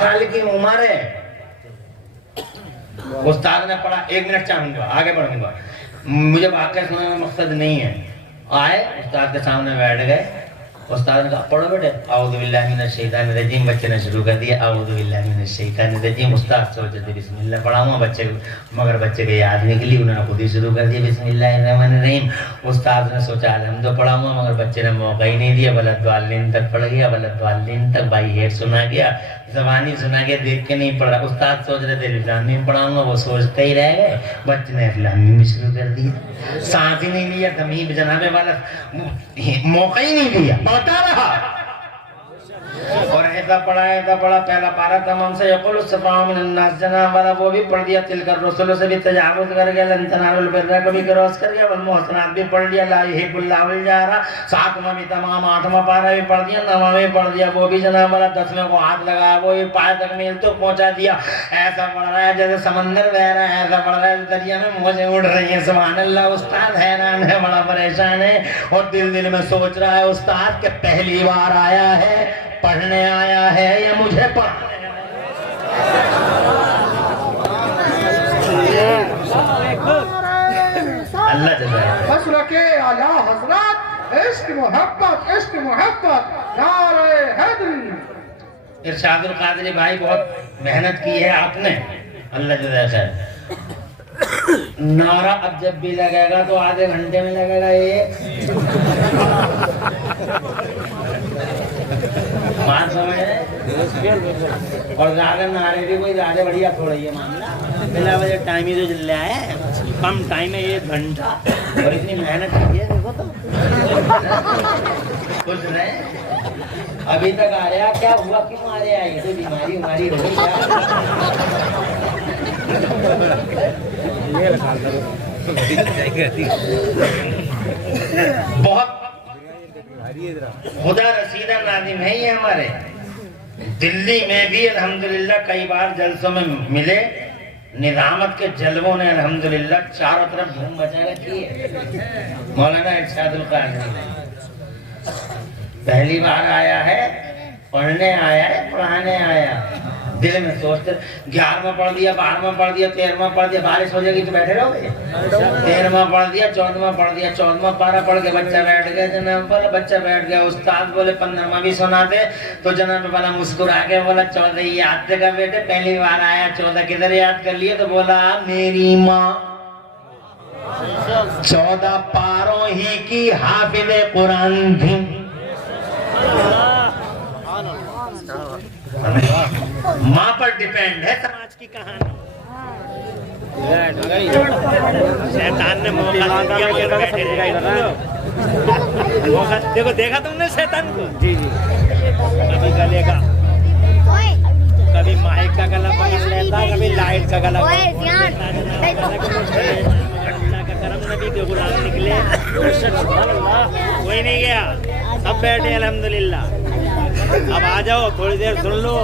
साल की उम्र है। उस्ताद ने पढ़ा, 1 मिनट चाहूंगा, आगे बढ़ूंगा, मुझे वाक़या सुनाने का मकसद नहीं है। आए उस्ताद के सामने बैठ गए, उस्ताद ने कहा पढ़ो बेटे, औज़ु बिल्लाहि मिनश शैतानिर रजीम। बच्चे ने शुरू कर दिया औज़ु बिल्लाहि मिनश शैतानिर रजीम। उस्ताद सोचे थे बिस्मिल्लाह पढ़ाऊंगा बच्चे को, मगर बच्चे को याद नहीं निकली, उन्होंने खुद ही शुरू कर दिया बिस्मिल्लाहिर्रहमानिर्रहीम। उस्ताद ने सोचा अलहम्द तो पढ़ाऊंगा, मगर बच्चे ने मौका ही नहीं दिया, वलद्दालिन तक पढ़ गया, वलद्दालिन तक बाई हेड सुना गया, ज़बानी सुना गया, देख के नहीं पढ़ रहा। उस्ताद सोच रहे थे लिसानी में पढ़ाऊंगा, वो सोचते ही रह गए, बच्चे ने अफलामी में शुरू कर दिया। सांस ही नहीं लिया, तमीब जनाबे वाला मौका ही नहीं दिया, पढ़ता रहा और ऐसा पढ़ा, पहला पारा तमाम से यक़ुलु सफ़ाउ मिनन्नास जनाब वाला वो भी पढ़ दिया, तिलकर रसूल से भी तजावुज़ कर गया, लन तनालुल बिर्रा कभी क्रॉस कर गया, वल मुहसनात भी पढ़ लिया, ला युहिब्बुल्लाहुल जारा, 7वां भी तमाम, 8वां पारा भी पढ़ दिया, 9वां भी पढ़ दिया, वो भी जनाब वाला 10वें को हाथ लगाया, वो भी पाए तक मील तो पहुंचा दिया। ऐसा पढ़ रहा है जैसे समंदर बह रहा है, ऐसा पढ़ रहा है दरिया में मौजें उड़ रही हैं। सुभान अल्लाह। उस्ताद हैरान है, बड़ा परेशान है और दिल में सोच रहा है उस्ताद के पहली बार आया है, पढ़ने आया है या मुझे पढ़ाने आया है। अल्लाह जज़ाक हज़रत आला हज़रत इश्क मोहब्बत नारे हैदरी। इरशादुल कादरी भाई बहुत मेहनत की है आपने, अल्लाह जज़ाक खैर। नारा अब जब भी लगेगा तो आधे घंटे में लगेगा ये। बात समझ है? और ज्यादा नारे भी कोई ज्यादा बढ़िया थोड़ा ये मामला, बिना वजह टाइम ही तो चल रहा है, कम टाइम है 1 घंटा और इतनी मेहनत की है, देखो तो कुछ नहीं अभी तक आ रहा, क्या हुआ, क्यों आ रहा है, ये तो बीमारी हो गई बहुत खुदा रसीदा नाज़िम है ये हमारे। दिल्ली में भी अल्हम्दुलिल्लाह कई बार जलसों में मिले, निज़ामत के जलवों ने अल्हम्दुलिल्लाह चारों तरफ धूम मचा रखी है। मौलाना इरशादुल कादरी पहली बार आया है, पढ़ने आया है, पढ़ाने आया। दिल में सोचते 11वां पढ़ दिया, 12वां पढ़ दिया, 13वां पढ़ दिया, बारिश हो जाएगी तो बैठे रहोगे। 13वां पढ़ दिया, 14वां पढ़ दिया, 14वां पारा पढ़ के बच्चा बैठ गया, जनाब वाला बच्चा बैठ गया। उस्ताद बोले 15वां भी सुना दे, तो जनाब वाला मुस्कुरा के बोला 14 याद का बेटे, पहली बार आया, 14 किधर याद कर लिए, तो बोला मेरी माँ 14 पारों ही की हाफिज़े कुरान थी। माँ पर डिपेंड है समाज की कहानी। शैतान ने मौका दिया, देखो देखा तुमने शैतान को? जी कभी गले का, कभी माइक का गला पकड़ लेता, कभी लाइट का गला पकड़ लेता। अल्लाह का करम, नबी के गुलाम निकले, कोई नहीं गया, सब बैठे अल्हम्दुलिल्लाह। अब आ जाओ, थोड़ी देर सुन लो,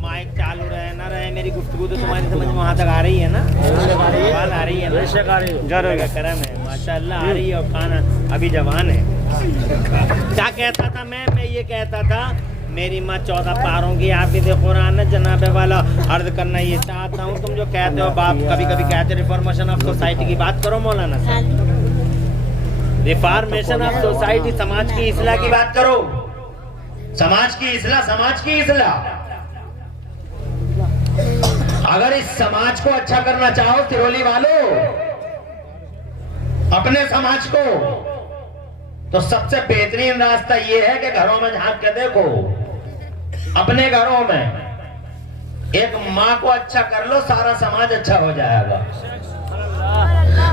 माइक चालू रहे ना रहे, मेरी गुफ्तगू तो तुम्हारी समझ में वहाँ तक आ रही है ना, बात आ रही है ना, जरूर का करम है, माशाअल्लाह आ रही है। और खाना अभी जवान है। क्या कहता था मैं ये कहता था मेरी माँ 14 पारों की हाफिज़े कुरान है, जनाबे वाला अर्ज करना ये चाहता हूँ, तुम जो कहते हो बाप कभी कभी कहते रिफॉर्मेशन ऑफ सोसाइटी की बात करो मौलाना साहब, रिफॉर्मेशन ऑफ सोसाइटी, समाज की इस्लाह की बात करो, समाज की इस्लाह। अगर इस समाज को अच्छा करना चाहो तिरोली वालों, अपने समाज को, तो सबसे बेहतरीन रास्ता ये है कि घरों में झांक के देखो, अपने घरों में एक माँ को अच्छा कर लो, सारा समाज अच्छा हो जाएगा।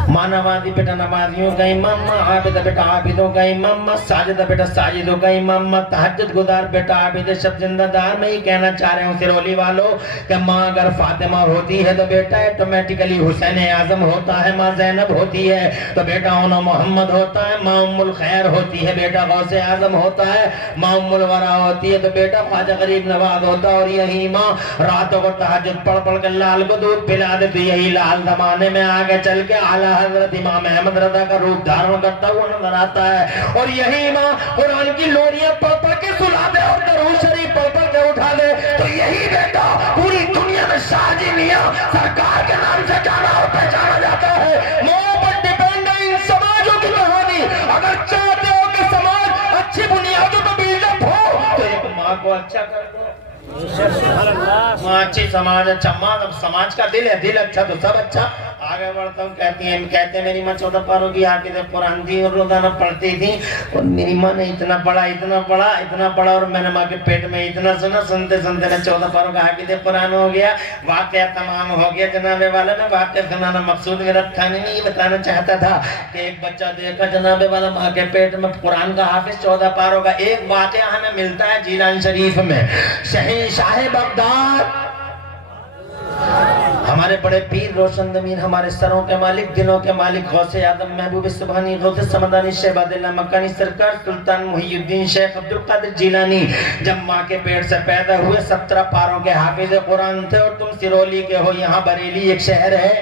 माँ नमाज़ी बेटा नमाज़ियों का इमाम, आबिद बेटा आबिदों का इमाम, साजिद बेटा साजिदों का इमाम, तहज्जुद गुजार बेटा आबिद शब जिंदादार। मैं ये कहना चाह रहा हूँ सिरोली वालों कि माँ अगर फातिमा होती है तो बेटा ऑटोमेटिकली हुसैन आजम होता है, माँ ज़ैनब होती है तो बेटा होना मोहम्मद होता है, माँ उम्मुल खैर होती है बेटा गौसे आजम होता है, माँ उम्मुल वरा होती है तो बेटा ख्वाजा गरीब नवाज होता है। और यही माँ रातों को तहज्जुद पढ़ पढ़ के लाल को दूध पिला दे, तो यही लाल जमाने में आगे चल के आला हजरत इमाम अहमद रज़ा का रूप धारण करता हुआ नजर आता है। और यही माँ कुरान की लोरियां पढ़ पढ़ के सुला दे और दरूद शरीफ पढ़ पढ़ के उठा दे, یہی بیٹا پوری دنیا میں شاہجی میاں سرکار کے نام سے جانا اور پہچانا جاتا ہے. ماں پر ڈیپینڈ ہے ان سماجوں کی کہانی. اگر چاہتے ہو کہ سماج اچھی بنیادوں پر بلڈ اپ ہو تو ایک ماں کو اچھا کر دو. ماں اچھی سماج اچھا. ماں سماج کا دل ہے, دل اچھا تو سب اچھا. آگے بڑھتا ہوں. کہتے ہیں میری ماں 14 پاروں کی حافظ قرآن تھی اور روزانہ پڑھتی تھی. اور میری ماں نے اتنا پڑھا اور میں نے ماں کے پیٹ میں اتنا سنا, سنتے سنتے میں 14 پاروں کا حافظ قرآن ہو گیا. واقعہ تمام ہو گیا جناب والا. میں واقعہ سنانا مقصود میرا تھا نہیں, یہ بتانا چاہتا تھا کہ ایک بچہ دیکھا جناب والا ماں کے پیٹ میں قرآن کا حافظ 14 پاروں کا. ایک واقعہ ہمیں ملتا ہے جیلان شریف میں. شہنشاہ بغداد ہمارے بڑے پیر روشن ضمیر, ہمارے سروں کے مالک, دلوں کے مالک, غوث اعظم محبوب سبحانی, غوث سمدانی, شہباز اللہ مکانی سرکار سلطان محی الدین شیخ عبد القادر جیلانی جب ماں کے پیٹ سے پیدا ہوئے 17 پاروں کے حافظ قرآن تھے. اور تم سرولی کے ہو, یہاں بریلی ایک شہر ہے,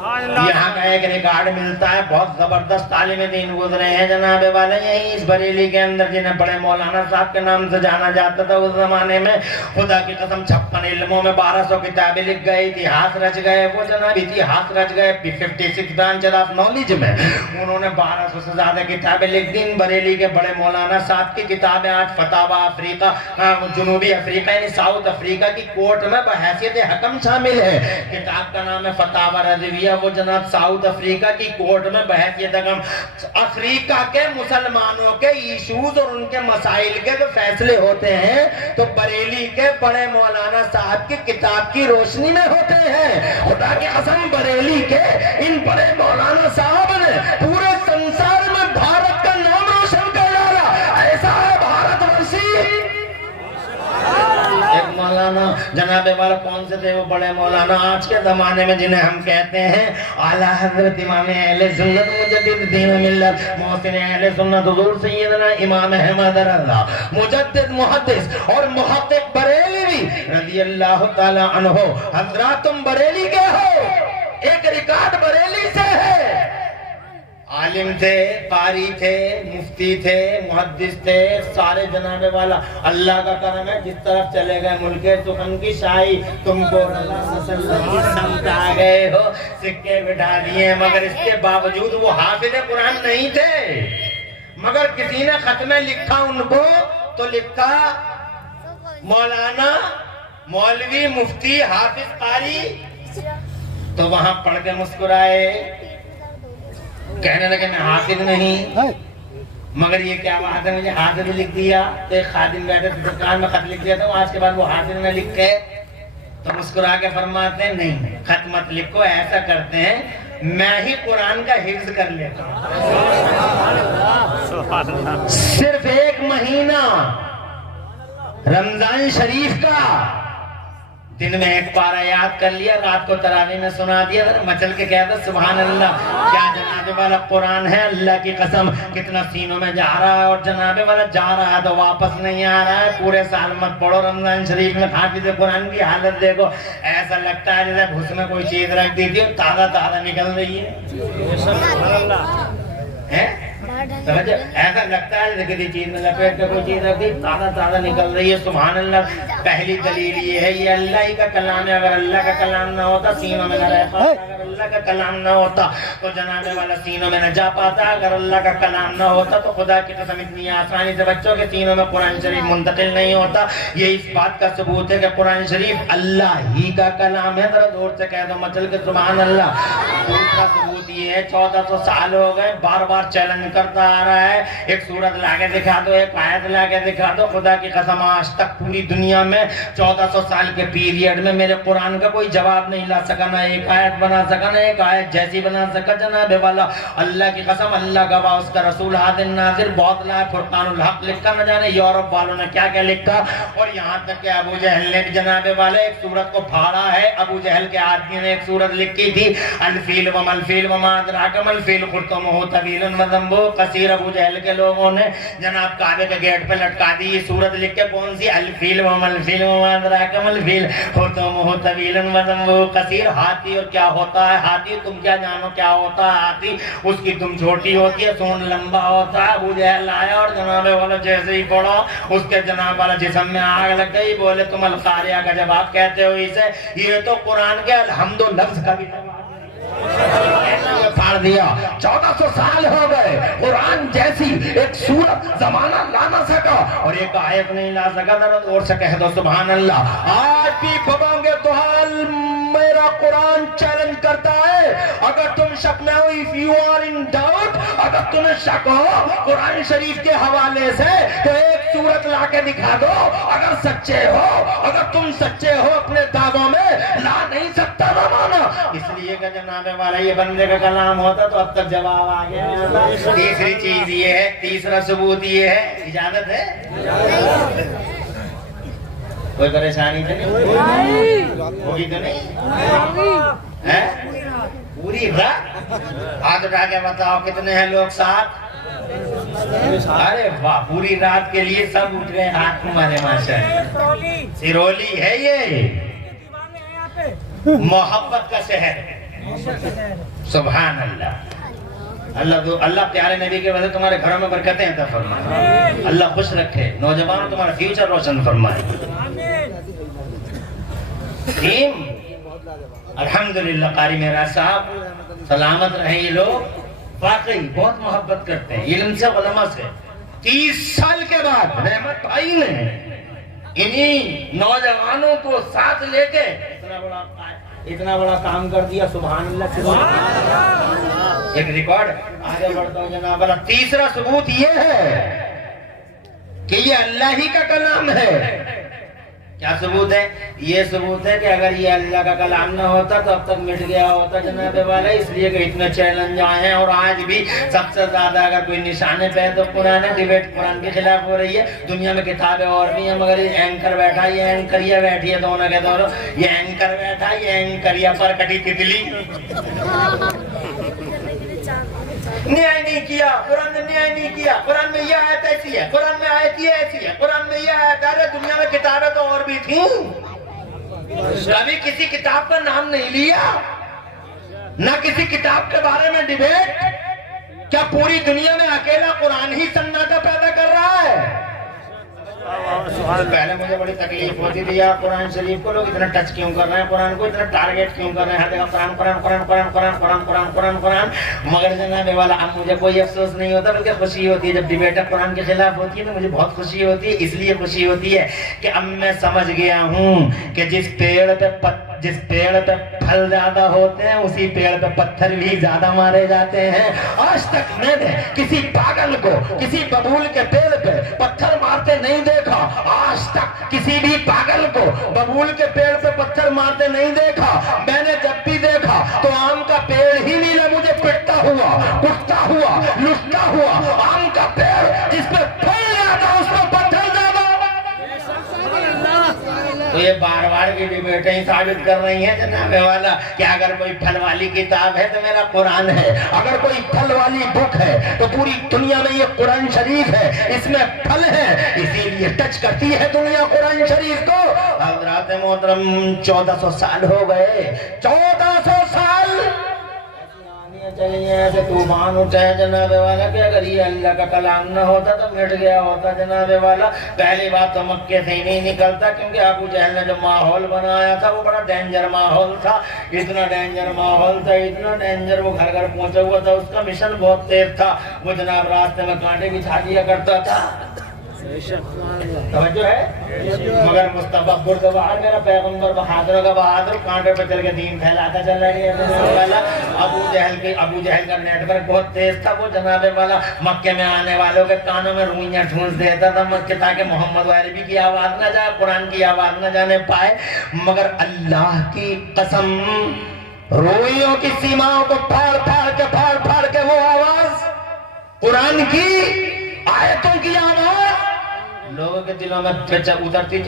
یہاں کا ایک ریکارڈ ملتا ہے. بہت زبردست عالم دین گزرے ہیں جناب والے یہیں اس بریلی کے اندر, جنہیں بڑے مولانا صاحب کے نام سے جانا جاتا تھا اس زمانے میں. خدا کی قسم 56 علموں میں 1200 کتابیں لکھ گئے, اتہاس رچ گئے. وہ جناب اتہاس رچ گئے 56 برانچ آف نالج میں. انہوں نے 1200 سے زیادہ کتابیں لکھ دی. بریلی کے بڑے مولانا صاحب کی کتابیں آج فتاوا افریقہ, جنوبی افریقہ یعنی ساؤتھ افریقہ کی کورٹ میں بحیثیت حکم شامل ہے. کتاب کا نام ہے فتاوا رضویہ. وہ جناب ساؤتھ افریقہ کی کورٹ میں بحیثیت حکم افریقہ کے مسلمانوں کے ایشوز اور ان کے مسائل کے جو فیصلے ہوتے ہیں تو بریلی کے بڑے مولانا صاحب کی کتاب کی روشنی میں ہوتے ہیں. خدا کی قسم بریلی کے ان بڑے مولانا صاحب نے پورے سنسار میں بھارت کا نام روشن کر ڈالا. ایسا ہے بھارت ورشی. ایک مولانا جناب والا کون سے تھے وہ بڑے مولانا آج کے زمانے میں جنہیں ہم کہتے ہیں اعلیٰ حضرت امام اہل سنت مجدد دین و ملت محسن اہل سنت حضور سیدنا امام احمد رضا مجدد محدث اور محقق بریلوی رضی اللہ تعالی عنہ. حضرات تم بریلی کے ہو, ایک ریکارڈ بریلی سے ہے. عالم تھے, قاری تھے, مفتی تھے, محدث تھے, سارے جناب والا. اللہ کا کرم ہے جس طرف چلے گئے ملک سخن کی شاہی, تم کو سمت آ گئے ہو, سکے بٹھا دیے. مگر اس کے باوجود وہ حافظ قرآن نہیں تھے. مگر کسی نے خط میں لکھا ان کو تو لکھا مولانا, مولوی, مفتی, حافظ, قاری. تو وہاں پڑھ کے مسکرائے, کہنے لگے میں حافظ نہیں. مگر یہ کیا بات ہے, مجھے حافظ لکھ دیا. تو ایک خادم بیٹھے تھے دکان میں, خط لکھ دیا تھا, آج کے بعد وہ حافظ نے لکھے تو مسکرا کے فرماتے ہیں نہیں خط مت لکھو, ایسا کرتے ہیں میں ہی قرآن کا حفظ کر لیتا ہوں. صرف 1 مہینہ رمضان شریف کا دن میں 1 پارہ یاد کر لیا, رات کو تراویح میں سنا دیا, مچل کے کہتا سبحان اللہ. کیا جناب والا قرآن ہے, اللہ کی قسم کتنا سینوں میں جا رہا ہے. اور جناب والا جا رہا ہے تو واپس نہیں آ رہا ہے. پورے سال مت پڑھو, رمضان شریف میں حافظ قرآن کی حالت دیکھو, ایسا لگتا ہے جیسے گھس میں کوئی چیز رکھ دی تھی اور تازہ نکل رہی ہے. سمجھے, ایسا لگتا ہے کسی چیز میں لپیٹ کے کوئی چیز رکھ دی, تازہ نکل رہی ہے. سبحان اللہ. پہلی دلیل یہ ہے یہ اللہ ہی کا کلام ہے. اگر اللہ کا کلام نہ ہوتا سینوں میں نہ رہ پاتا. اگر اللہ کا کلام نہ ہوتا تو جناب والا سینوں میں نہ جا پاتا. اگر اللہ کا کلام نہ ہوتا تو خدا کی قسم اتنی آسانی سے بچوں کے سینوں میں قرآن شریف منتقل نہیں ہوتا. یہ اس بات کا ثبوت ہے کہ قرآن شریف اللہ ہی کا کلام ہے. ذرا زور سے کہہ دو مچل کے سبحان اللہ. دوسرا ثبوت یہ ہے 1400 سال ہو گئے بار بار چیلنج کرتا آ رہا ہے, ایک سورت لا کے دکھا دو, ایک آیت لا کے دکھا دو. خدا کی قسم آج تک پوری دنیا میں 1400 سال کے پیریڈ میں میرے قرآن کا کوئی جواب نہیں لا سکا, نہ ایک آیت بنا سکا, نہ ایک آیت جیسی بنا سکا. جناب والا اللہ کی قسم, اللہ گواہ, اس کا رسول حاضر ناظر, بہت لا فرقان الحق لکھا, نہ جانے یورپ والوں نے کیا کیا لکھا. اور یہاں تک کہ ابو جہل نے جناب والا ایک سورت کو پھاڑا ہے. ابو جہل کے آدمی نے ایک سورت لکھی تھی الفیل و ملفیل و ما ادراک ملفیل خرطمہ طویل و ذنبہ कसीर अबू जहल के लोगों ने जनाब काबे के गेट पे लटका दी ये सूरत लिख के, कौन सी? अल-फील वमल फील वमल फील हो तुम हो तवीलन वजम वो कसीर। हाथी और क्या होता है हाथी, तुम क्या जानो क्या होता है हाथी, उसकी तुम छोटी होती है, सूंड लंबा होता है। अबू जहल आया और जनाब वाला जैसे ही पड़ा उसके जनाब वाला जिस्म में आग लग गई। बोले तुम अल-कारिया का जवाब कहते हो इसे? ये तो कुरान के अलहम्दो लफ्ज का भी फाड़ दिया। 1400 साल हो गए, कुरान जैसी एक सूरत जमाना ला ना सका और एक आयत नहीं ला सका। दर्द और से कह दो सुभान अल्लाह। आज भी बबोंगे तो हाल मेरा कुरान चैलेंज करता है। अगर तुम शक में हो, if you are in doubt, अगर तुम्हें शक हो कुरान शरीफ के हवाले से तो एक सूरत ला के दिखा दो। अगर सच्चे हो, अगर तुम सच्चे हो अपने दावों में, ला नहीं सकता ना माना। इसलिए कि जनाब वाला ये बंदे का कलाम होता तो अब तक जवाब आ गया। तीसरी चीज ये है, तीसरा सबूत ये है, इजाजत है? कोई परेशानी तो नहीं होगी तो नहीं है? पूरी रात हाथ उठा के बताओ कितने हैं लोग साथ? अरे वाह, पूरी रात के लिए सब उठ गए हाथ तुम्हारे माशा। सिरोली है ये, मोहब्बत का शहर। सुभान अल्लाह। अल्लाह प्यारे नबी के वजह तुम्हारे घरों में बरकतें अता फरमाए, अल्लाह खुश रखे, नौजवानों तुम्हारा फ्यूचर रोशन फरमाए। अल्हम्दुलिल्लाह कारी मेरा साहब सलामत रहे। ये लोग वाकई बहुत मोहब्बत करते हैं इल्म से, उलमा से। 30 साल के बाद रहमत भाई ने इन्हीं नौजवानों को साथ लेके इतना बड़ा काम कर दिया। सुभान अल्लाह। एक रिकॉर्ड आगे बढ़ता हूँ जनाब। तीसरा सबूत ये है कि ये अल्लाह ही का कलाम है। क्या सबूत है? ये सबूत है कि अगर ये अल्लाह का कलाम ना होता तो अब तक मिट गया होता जनाब वाला। इसलिए कि इतने चैलेंज आए हैं और आज भी सबसे ज्यादा अगर कोई निशाने पे है तो कुरान है। डिबेट कुरान के खिलाफ हो रही है। दुनिया में किताबें और भी हैं मगर ये एंकर बैठा, ये एंकरिया बैठी है, दोनों के दोनों। ये एंकर बैठा, ये एंकरिया पर कटी तितली। न्याय नहीं किया, कुरान ने न्याय नहीं किया। कुरान में ये आयत ऐसी है, कुरान में आयत ये ऐसी है, कुरान में ये आयत। अरे दुनिया में किताबें तो और भी थी, कभी किसी किताब का नाम नहीं लिया, ना किसी किताब के बारे में डिबेट। क्या पूरी दुनिया में अकेला कुरान ही सन्नाटा पैदा कर रहा है? पहले मुझे बड़ी तकलीफ होती थी यार, कुरान शरीफ को लोग इतना टच क्यों कर रहे हैं, कुरान को इतना टारगेट क्यों कर रहे हैं? कुरान कुरान कुरान कुरान कुरान कुरान कुरान कुरान कुरान। मगर जनाब वाला अब मुझे कोई अफसोस नहीं होता, बल्कि खुशी होती है। जब डिबेट कुरान के खिलाफ होती है तो मुझे बहुत खुशी होती है। इसलिए खुशी होती है कि अब मैं समझ गया हूँ कि जिस पेड़ पे फल ज्यादा होते हैं उसी पेड़ पे पत्थर भी ज्यादा मारे जाते हैं। आज तक मैंने किसी पागल को किसी बबूल के पेड़ पे पत्थर मारते नहीं देखा। आज तक किसी भी पागल को बबूल के पेड़ पे पत्थर मारते नहीं देखा। मैंने जब भी देखा तो आम का पेड़ ही मिला मुझे पिटता हुआ, कुटता हुआ, लुटता हुआ। आम का पेड़ जिसपे फल ज्यादा उसमें पत्थर ज्यादा। तो ये बार बार की डिबेटें ही साबित कर रही हैं जनाब वाला कि अगर कोई फल वाली किताब है तो मेरा कुरान है, अगर कोई फल वाली बुक है तो पूरी दुनिया में ये कुरान शरीफ है, इसमें फल है, इसीलिए टच करती है दुनिया कुरान शरीफ को। हज़रात मोहतरम 1400 साल हो गए, 1400 साल चाहिए ऐसे तूफान उठे जनाबे वाला कि अगर ये अल्लाह का कलाम न होता तो मिट गया होता जनाबे वाला। पहली बात तो मक्के से ही नहीं निकलता, क्योंकि अबू जहल ने जो माहौल बनाया था वो बड़ा डेंजर माहौल था। इतना डेंजर माहौल था, इतना डेंजर, वो घर घर पहुंचा हुआ था। उसका मिशन बहुत तेज था। वो जनाब रास्ते में कांटे बिछा दिया करता था। समझो है, मगर मुस्तफा बुर्दबार मेरा पैगंबर बहादुर का बहादुर कांटे पे चल के दीन फैलाता चल रहा। अबू जहल का नेटवर्क बहुत तेज था। वो जनाबे वाला मक्के में आने वालों के कानों में रुइयां ठूंस देता था मक्के, ताकि मोहम्मद अरबी की आवाज न जाए, कुरान की आवाज न जाने पाए। मगर अल्लाह की कसम, रुइयों की सीमाओं को फाड़ फाड़ के वो आवाज, कुरान की आयतों की आवाज लोगों के दिलों में उतरती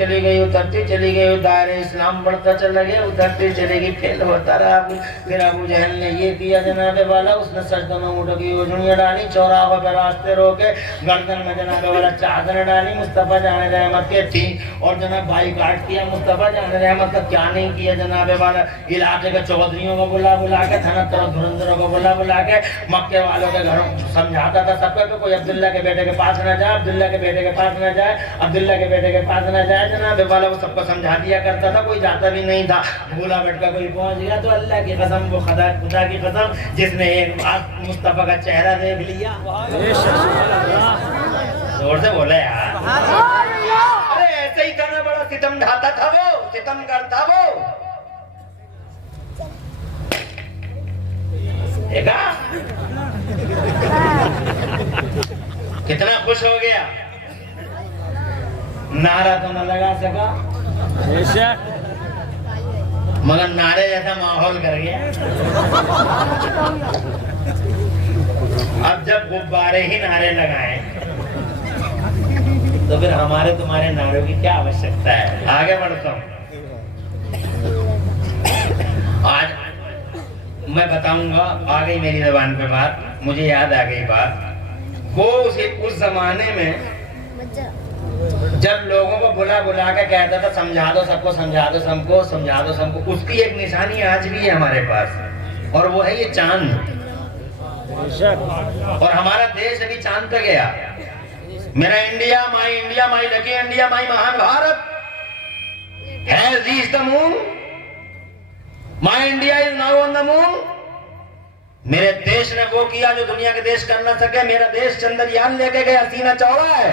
चली गई, दायरे इस्लाम बढ़ता चला गया, उतरती चली गई, फेल होता रहा। फिर अबू जहल ने ये किया जनाबे वाला, उसने सजदों में ऊँटों की उजड़ियाँ डाली, चौराहों पे रास्ते रोके, गर्दन में जनाबे वाला चादर डाली, मुस्तफा जान रहमत के थी, और जनाब भाई काट किया मुस्तफा जान रहमत का क्या नहीं किया जनाबे वाला। इलाके के चौधरियों को बुला के, थाना धुरंधरों को बुला के, मक्के वालों के घरों समझाता था सबको कि कोई अब्दुल्ला के बेटे के पास न जाए, अब्दुल्ला के बेटे के पास न जाए, अब्दुल्ला के बेटे के पास न जाए। जनाब वाला वो सबको समझा दिया करता था, कोई जाता भी नहीं था। भूला भटका कोई पहुंच गया तो अल्लाह की कसम, वो खुदा की कसम, जिसने एक बार मुस्तफा का चेहरा देख लिया, जोर से बोला यार, अरे ऐसे ही करना, बड़ा सितम ढाता था वो, सितम करता वो। देखा कितना खुश हो गया, नारा तो न लगा सका मगर नारे जैसा माहौल कर गया। अब जब गुब्बारे ही नारे लगाएं तो फिर हमारे तुम्हारे नारों की क्या आवश्यकता है। आगे बढ़ता हूं, आज मैं बताऊंगा, आ गई मेरी जुबान पे बात, मुझे याद आ गई बात, वो उस जमाने में जब लोगों को बुला के कहता था समझा दो सबको, समझा दो सबको, समझा दो सबको, उसकी एक निशानी आज भी है हमारे पास, और वो है ये चांद। और हमारा देश अभी चांद पे गया। मेरा इंडिया माई लकी इंडिया, माई महान Bharat has reached the moon. My India is now on the moon. मेरे देश ने वो किया जो दुनिया के देश कर न सके। मेरा देश चंद्रयान लेके गया, सीना चौड़ा है,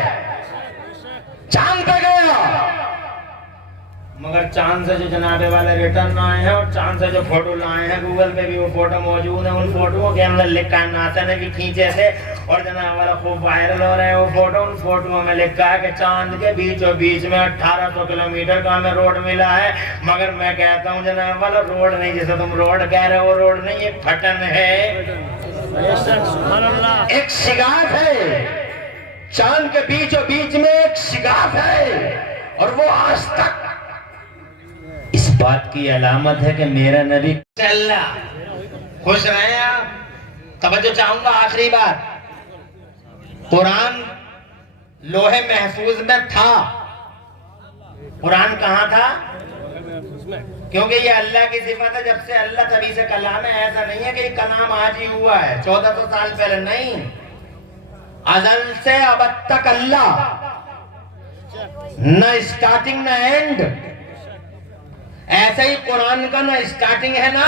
चांद पे गया, मगर चांद से जो जनाबे वाले रिटर्न आए हैं और चांद से जो फोटो लाए हैं, गूगल पे भी वो फोटो मौजूद है, उन फोटोओं के अंदर लिखा है, नासा ने भी खींचे थे और जनाब वाला खूब वायरल हो रहे हैं वो फोटो। उन फोटोओं में लिखा है कि चांद के बीचों बीच में 1800 किलोमीटर का हमें रोड मिला है। मगर मैं कहता हूँ जनाब वाला, रोड नहीं, जैसे तुम रोड कह रहे हो, रोड नहीं, एक फटन है, एक शिगाफ है। चांद के बीचों बीच में एक शिगाफ है, और वो आज तक इस बात की अलामत है कि मेरा नबी अल्लाह खुश रहे आप। तवज्जो चाहूंगा, आखिरी बात, कुरान लोहे महफूज में था। कुरान कहां था? क्योंकि ये अल्लाह की सिफत है, जब से अल्लाह तभी से कलाम है। ऐसा नहीं है कि ये कलाम आज ही हुआ है 1400 साल पहले, नहीं, अज़ल से अब तक अल्लाह, न स्टार्टिंग न एंड। ऐसे ही कुरान का ना स्टार्टिंग है ना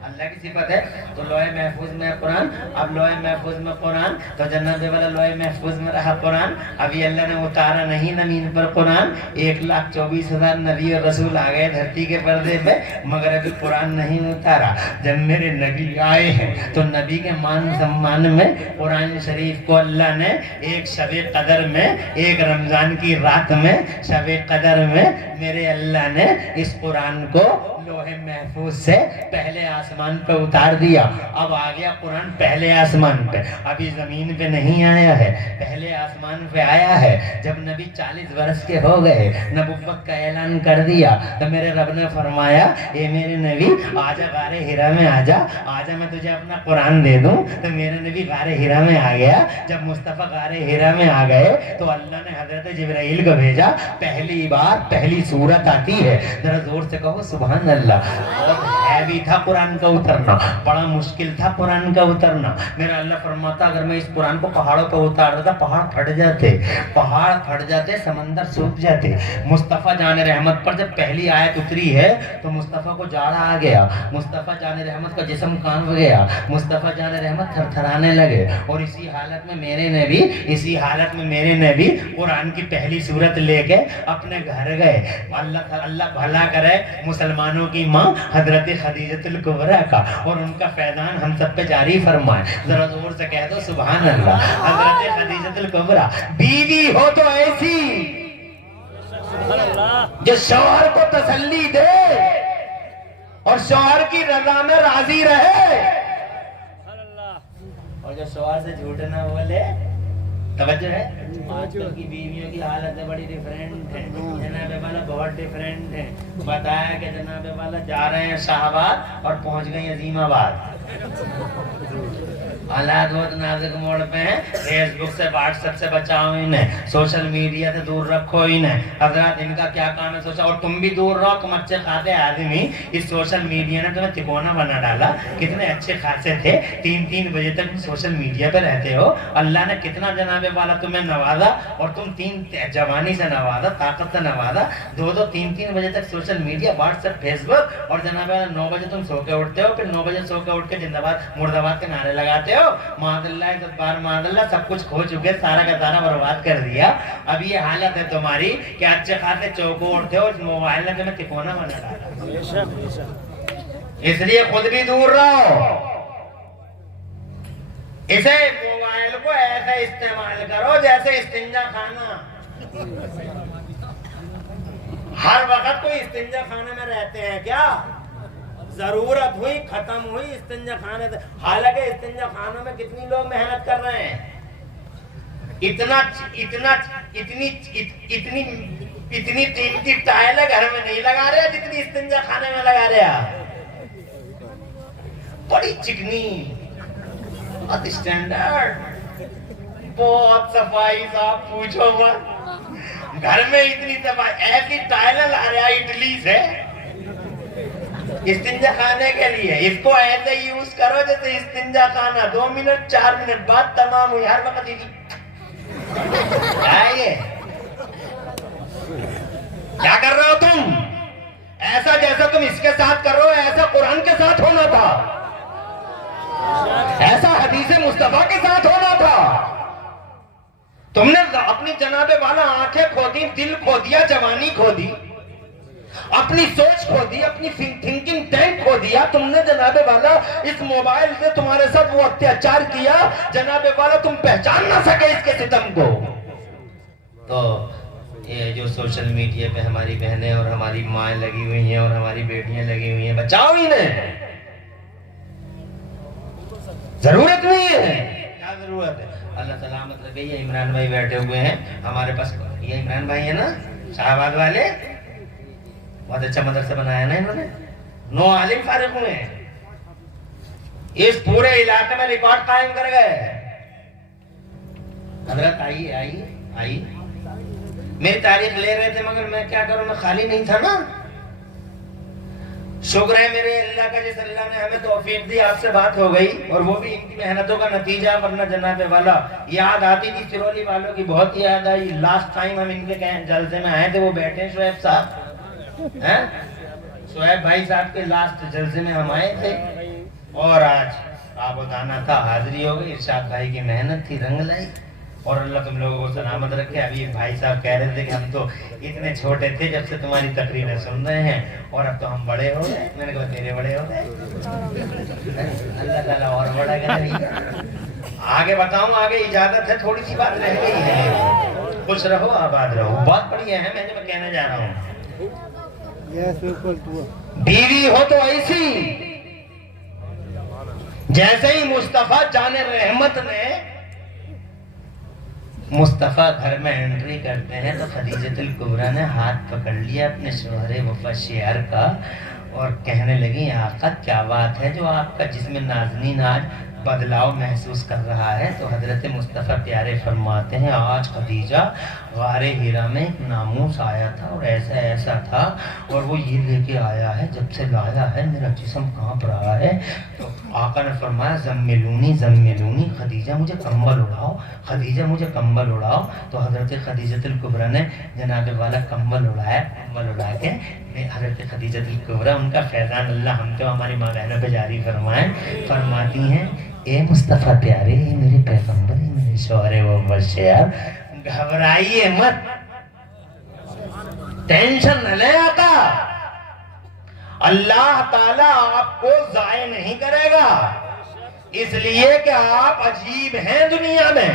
अल्लाह की सिफत है। तो लोहे महफूज में कुरान, अब लोहे महफूज में कुरान, तो जन्नत वाला लोहे महफूज में रहा कुरान। अभी अल्लाह ने उतारा नहीं जमीन पर कुरान। 1,24,000 नबी और रसूल आ गए धरती के पर्दे पे, मगर अभी कुरान नहीं उतारा। जब मेरे नबी आए हैं तो नबी के मान सम्मान में कुरान शरीफ को अल्लाह ने एक शबे कदर में, एक रमजान की रात में, शबे कदर में मेरे अल्लाह ने इस कुरान को लोहे महफूज से पहले आसमान पे उतार दिया। अब आ गया कुरान पहले आसमान पे, अभी जमीन पे नहीं आया है, पहले आसमान पे आया है। जब नबी 40 वर्ष के हो गए, नबुव्वत का ऐलान कर दिया, तो मेरे रब ने फरमाया, ए मेरे नबी आजा गारे हिरा में, आजा मैं तुझे अपना कुरान दे दूं। तो मेरे नबी गारे हिरा में आ गया। जब मुस्तफा गारे हिरा में आ गए तो अल्लाह ने हजरत जिब्राइल को भेजा। पहली बार पहली सूरत आती है, जरा जोर से कहो सुभान अल्लाह। और हैवी था कुरान का उतरना, बड़ा मुश्किल था कुरान का उतरना। मेरा अल्लाह फरमाता, अगर मैं इस कुरान को पहाड़ों पर उतार देता, पहाड़ फट जाते, समंदर सूख जाते। मुस्तफा जाने रहमत पर जब पहली आयत उतरी है तो मुस्तफा को जाड़ा आ गया, मुस्तफा जाने रहमत का जिस्म कांप गया, मुस्तफा जाने रहमत थरथराने लगे। और इसी हालत में मेरे नबी कुरान की पहली सूरत लेके अपने घर गए। अल्लाह भला करे मुसलमानों की माँ हजरत खदीजतुल कुबरा का, और उनका फैजान हम सब पे जारी फरमाए। जरा जोर से कह दो सुभान अल्लाह। हजरत खदीजतुल कुबरा बीवी हो तो ऐसी जो शौहर को तसल्ली दे और शौहर की रजा में राजी रहे, और जो शौहर से झूठ ना बोले توجہ ہے؟ آج کل کی بیویوں کی حالتیں بڑی ڈیفرنٹ ہیں، جناب والا بہت ڈیفرنٹ ہے. بتایا کہ جناب والا جا رہے ہیں شاہ آباد اور پہنچ گئی عظیم آباد. حالات بہت نازک موڑ پہ ہیں. فیس بک سے واٹس ایپ سے بچاؤ انہیں، سوشل میڈیا سے دور رکھو انہیں. حضرات ان کا کیا کام ہے سوچا، اور تم بھی دور رہو. تم اچھے خاصے آدمی، اس سوشل میڈیا نے تمہیں تکونا بنا ڈالا. کتنے اچھے خاصے تھے، 3 بجے تک سوشل میڈیا پہ رہتے ہو. اللہ نے کتنا جناب والا تمہیں نوازا، اور تم 3 جوانی سے نوازا، طاقت سے نوازا. 2 3 بجے تک social media, WhatsApp, Facebook, اور جناب والا 9 بجے تم سو کے اٹھتے ہو. پھر 9 بجے سو کے اٹھ کے زندہ باد مرد آباد کے نعرے لگاتے ہو. معاذ اللہ عزت بار معاذ اللہ، سب کچھ کھو چکے، سارا کا سارا برباد کر دیا. اب یہ حالت ہے تمہاری کہ اچھے خاصے چوکو اٹھتے ہو، اس موبائل نے تمہیں تکونا بنا ڈالا. اس لیے خود بھی دور رہو. اسے موبائل کو ایسے استعمال کرو جیسے استنجا خانہ. ہر وقت کوئی استنجا خانے میں رہتے ہیں کیا؟ ضرورت ہوئی ختم ہوئی استنجا خانے سے. حالانکہ استنجا خانوں میں کتنی لوگ محنت کر رہے ہیں. اتنی قیمتی ٹائلیں گھر میں نہیں لگا رہے جتنی استنجا خانے میں لگا رہے. بڑی چکنی، بہت اسٹینڈرڈ، بہت صفائی صاحب پوچھو مت. گھر میں اتنی صفائی، ایسی ٹائلیں لا رہے اٹلی سے استنجا خانے کے لیے. اس کو ایسے یوز کرو جیسے استنجا خانہ. 2 منٹ 4 منٹ بعد تمام ہوئی. ہر وقت کیا کر رہے ہو تم؟ ایسا جیسا تم اس کے ساتھ کر رہے ہو ایسا قرآن کے ساتھ ہونا تھا، ایسا حدیث مصطفیٰ کے ساتھ ہونا تھا. تم نے اپنی جناب والا آنکھیں کھو دی، دل کھو دیا، جوانی کھو دی، اپنی سوچ کھو دی، اپنی تھنکنگ ٹینک کھو دیا. تم نے جناب والا اس موبائل سے تمہارے ساتھ وہ اتیاچار کیا جناب والا تم پہچان نہ سکے اس کے ستم کو. تو یہ جو سوشل میڈیا پہ ہماری بہنیں اور ہماری مائیں لگی ہوئی ہیں اور ہماری بیٹیاں لگی ہوئی ہیں، بچاؤ انہیں. ضرورت نہیں ہے. کیا ضرورت ہے؟ اللہ سلامت رکھے. یہ عمران بھائی بیٹھے ہوئے ہیں ہمارے پاس. یہ عمران بھائی ہے نا شاہ آباد والے، بہت اچھا مدرسہ بنایا نا انہوں نے. 9 عالم فارغ ہوئے ہیں، اس پورے علاقے میں ریکارڈ قائم کر گئے. حضرت آئیے آئیے آئیے. میری تاریخ لے رہے تھے مگر میں کیا کروں، میں خالی نہیں تھا نا. شکر ہے میرے اللہ کا جس اللہ نے ہمیں توفیق دی، آپ سے بات ہو گئی، اور وہ بھی ان کی محنتوں کا نتیجہ. ورنہ جناب والا یاد آتی تھی چرولی والوں کی، بہت یاد آئی. لاسٹ ٹائم ہم ان کے جلسے میں آئے تھے، وہ بیٹھے شعیب صاحب، شعیب بھائی صاحب کے لاسٹ جلسے میں ہم آئے تھے. اور آج آپ بتانا تھا، حاضری ہو گئی. ارشاد بھائی کی محنت تھی، رنگ لائی. اور اللہ تم لوگوں کو سلامت رکھے. ابھی بھائی صاحب کہہ رہے تھے کہ ہم تو اتنے چھوٹے تھے جب سے تمہاری تقریریں سن رہے ہیں، اور اب تو ہم بڑے ہو گئے. میں نے کہا تیرے بڑے ہو گئے، اللہ تعالیٰ اور بڑا کرے. آگے بتاؤں، آگے اجازت ہے، تھوڑی سی بات رہ گئی ہے. خوش رہو، آباد رہو. بہت بڑی اہم ہے جو میں کہنے جا رہا ہوں. بیوی ہو تو ایسی جیسے ہی مصطفیٰ جان رحمت نے مصطفیٰ گھر میں انٹری کرتے ہیں تو خدیجۃ الکبریٰ نے ہاتھ پکڑ لیا اپنے شوہر وفا شیعر کا اور کہنے لگی آقا کیا بات ہے جو آپ کا جسم نازنین آج بدلاؤ محسوس کر رہا ہے. تو حضرت مصطفیٰ پیارے فرماتے ہیں آج خدیجہ غار ہیرا میں ایک ناموس آیا تھا اور ایسا ایسا تھا اور وہ یہ لے کے آیا ہے، جب سے لایا ہے میرا جسم کانپ رہا ہے. تو آقا نے فرمایا زملونی زملونی، خدیجہ مجھے کمبل اڑاؤ، خدیجہ مجھے کمبل اڑاؤ. تو حضرت خدیجۃ الکبریٰ نے جناب والا کمبل اڑایا. کمبل اڑا کے حضرت خدیجۃ الکبریٰ، ان کا فیضان اللہ ہم تو ہماری ماں بہنوں پہ جاری فرمائیں، فرماتی ہیں اے مصطفیٰ پیارے، اے میرے پیغمبر، اے میرے شوہر و بشیر، گھبرائیے مت، ٹینشن نہ لے. آقا اللہ تعالیٰ آپ کو ضائع نہیں کرے گا، اس لیے کہ آپ عجیب ہیں دنیا میں.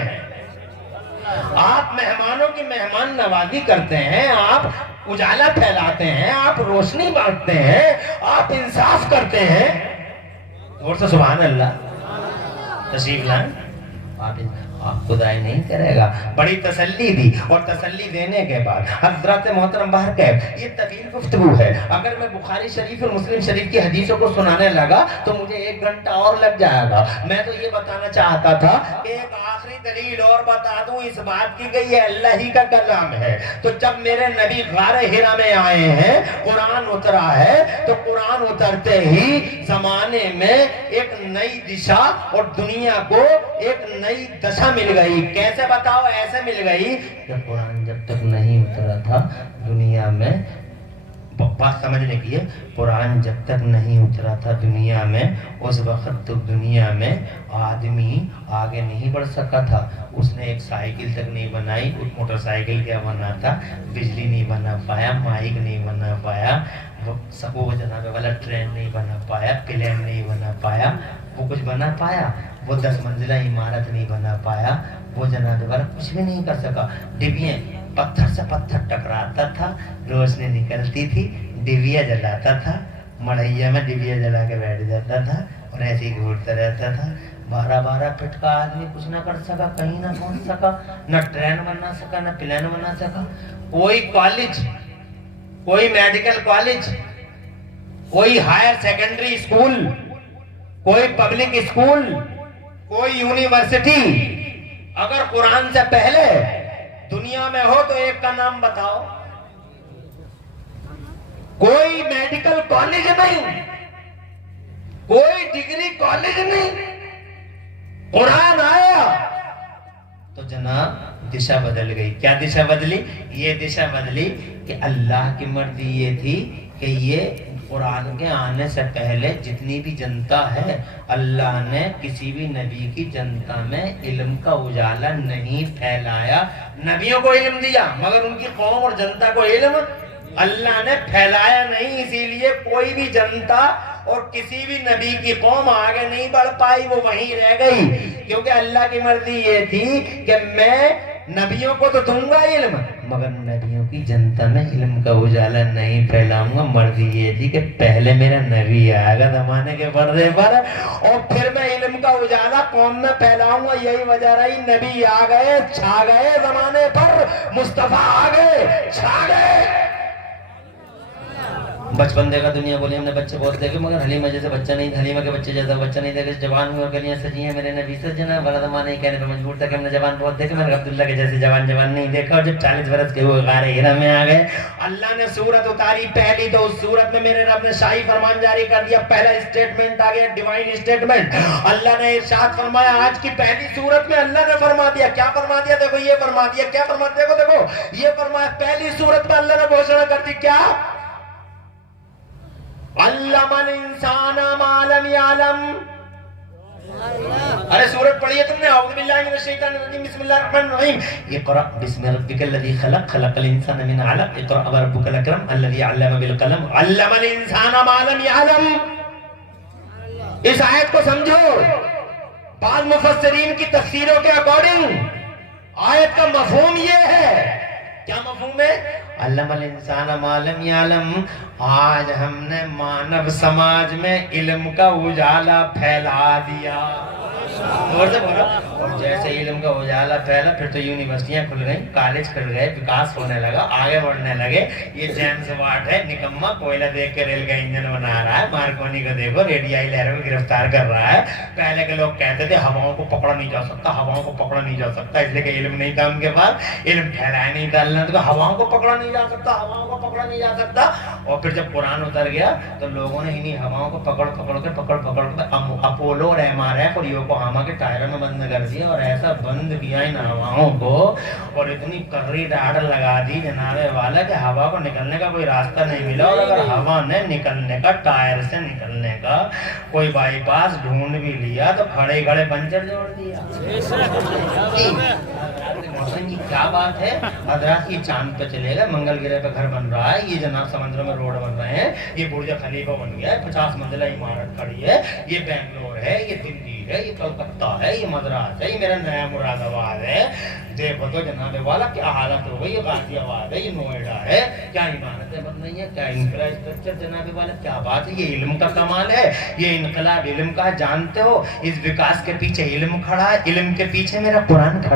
آپ مہمانوں کی مہمان نوازی کرتے ہیں، آپ اجالا پھیلاتے ہیں، آپ روشنی بانٹتے ہیں، آپ انصاف کرتے ہیں. اور سے سبحان اللہ. تشریف لائیں. खुदाई नहीं करेगा। बड़ी तसल्ली दी, और तसल्ली देने के बाद हजरत मोहतरम बाहर कह, ये तवील गुफ्तगू है, अगर मैं बुखारी शरीफ और मुस्लिम शरीफ की हदीसों को सुनाने लगा तो मुझे 1 घंटा और लग जाएगा। मैं तो ये बताना चाहता था कि एक आखिरी दलील और बता दूं इस बात की कि ये अल्लाह ही का कलाम है। तो जब मेरे नबी गारे हिरा में आए हैं, कुरान उतरा है, तो कुरान उतरते ही जमाने में एक नई दिशा और दुनिया को एक नई दशा मिल गई। कैसे बताओ? ऐसे मिल गई कि कुरान जब तक नहीं उतरा था दुनिया में, बात समझने की है, कुरान जब तक नहीं उतरा था दुनिया में, उस वक्त तो दुनिया में आदमी आगे नहीं बढ़ सका था। उसने एक साइकिल तक नहीं बनाई, उस मोटरसाइकिल क्या बना था, बिजली नहीं बना पाया, माइक नहीं बना पाया, वो जनाबे वाला ट्रेन नहीं बना पाया, प्लेन नहीं बना पाया, वो कुछ बना पाया, वो 10 मंजिला इमारत नहीं बना पाया, वो जनाबे वाला कुछ भी नहीं कर सका। डिबिया पत्थर से पत्थर टकराता था, रोशनी निकलती थी, डिबिया जलाता था, मड़ैया में डिबिया जला के बैठ जाता था और ऐसे ही घूरता रहता था। 12-12 फीट का आदमी कुछ ना कर सका, कहीं ना पहुंच सका, न ट्रेन बना सका, न प्लेन बना सका। कोई कॉलेज, कोई मेडिकल कॉलेज, कोई हायर सेकेंडरी स्कूल, कोई पब्लिक स्कूल, कोई यूनिवर्सिटी अगर कुरान से पहले दुनिया में हो तो एक का नाम बताओ। कोई मेडिकल कॉलेज नहीं, कोई डिग्री कॉलेज नहीं, कुरान आया तो जनाब दिशा बदल गई। क्या दिशा बदली? ये दिशा बदली कि अल्लाह की मर्जी ये थी कि ये कुरान के आने से पहले जितनी भी जनता है, अल्लाह ने किसी भी नबी की जनता में इल्म का उजाला नहीं फैलाया। नबियों को इल्म दिया मगर उनकी कौम और जनता को इल्म अल्लाह ने फैलाया नहीं। इसीलिए कोई भी जनता और किसी भी नबी की कौम आगे नहीं बढ़ पाई, वो वहीं रह गई, क्योंकि अल्लाह की मर्जी ये थी कि मैं नबियों को तो दूंगा इल्म मगर नबियों की जनता में इल्म का उजाला नहीं फैलाऊंगा। मर्जी ये थी कि पहले मेरा नबी आएगा जमाने के पर्दे पर और फिर मैं इल्म का उजाला कौम में फैलाऊंगा। यही वजह रही, नबी आ गए, छा गए जमाने पर, मुस्तफा आ गए, छा गए। बचपन देखा दुनिया बोली, हमने बच्चे बहुत देखे मगर हलीमा जैसे बच्चा नहीं, हलीमा के बच्चे जैसा बच्चा नहीं देखे। जवान हुए गलियां सजी हैं मेरे नबी से जना, वाला जमाना ही कहने पर मजबूर था कि हमने जवान बहुत देखे मगर अब्दुल्ला के जैसे जवान नहीं देखा। और जब 40 बरस के हुए गारे हिरा में आ गए, अल्लाह ने सूरत उतारी पहली, तो उस सूरत में मेरे रब ने शाही फरमान जारी कर दिया। पहला स्टेटमेंट आ गया, डिवाइन स्टेटमेंट। अल्लाह ने इरशाद फरमाया, आज की पहली सूरत में अल्लाह ने फरमा दिया। क्या फरमा दिया? देखो ये फरमा दिया। क्या फरमा? देखो ये फरमाया, पहली सूरत में अल्लाह ने घोषणा कर दी। क्या? अल्लमल इंसान मा लम यालम। अरे सूरत पढ़ी है तुमने? औज़ु बिल्लाहि मिनश शैतानिर रजीम, बिस्मिल्लाहिर रहमानिर रहीम। इक़रा बिस्मि रब्बिकल लज़ी खलक़, खलक़ल इंसान मिन अलक़, इक़रा व रब्बुकल अकरम अल्लज़ी अल्लम बिल क़लम, अल्लमल इंसान मा लम यालम। इस आयत को समझो। बाद मुफस्सिरीन की तफसीरों के अकॉर्डिंग आयत का मफहूम ये है। क्या मफहूम है? अल्लमल इंसान मा लम यालम। आज हमने मानव समाज में इल्म का उजाला फैला दिया। और जैसे इल्म का उजाला फैला, फिर तो यूनिवर्सिटियां खुल गई, कॉलेज खुल गए, विकास होने लगा, आगे बढ़ने लगे। ये जेम्स वाट है निकम्मा, कोयला देख के रेल का इंजन बना रहा है। मार्कोनी को देखो, रेडियाई लहरों को गिरफ्तार कर रहा है। पहले के लोग कहते थे हवाओं को पकड़ा नहीं जा सकता, हवाओं को पकड़ा नहीं जा सकता, इसलिए कि इल्म नहीं था उनके पास, इल्म फैलाया नहीं था अल्लाह ने, तो हवाओं को पकड़ा नहीं जा सकता, हवाओं को पकड़ा नहीं जा सकता। और फिर जब कुरान उतर गया तो लोगों ने इन्हीं हवाओं को पकड़ के अपोलो और MRF और योकोहामा के टायरों में बंद कर दिया। और ऐसा बंद किया इन हवाओं को और इतनी कर्री दाढ़ लगा दी जनाबे वाला कि हवा को निकलने का कोई रास्ता नहीं मिला। और अगर हवा ने निकलने का, टायर से निकलने का कोई बाईपास ढूंढ भी लिया तो खड़े खड़े पंचर जोड़ दिया। की क्या बात है? हजरात ये चांद पे चलेगा, मंगल ग्रह पे घर बन रहा है, ये जनाब समुद्र में रोड बन रहे हैं, ये बुर्ज खलीफा बन गया है, 50 मंजिला इमारत खड़ी है, ये बेंगलोर है, ये दिल्ली ہے، یہ کلکتہ ہے، یہ مدراس ہے، یہ میرا نیا مراد آباد ہے. دیکھو تو جناب والا کیا حالت ہو گئی، یہ غازی آباد ہے، یہ نوئیڈا ہے. کیا عمارتیں بن رہی ہیں، کیا انفراسٹرکچر جناب والا، کیا بات ہے. یہ علم کا کمال ہے، یہ انقلاب علم کا. جانتے ہو اس وکاس کے پیچھے علم کھڑا ہے، علم کے پیچھے میرا قرآن کھڑا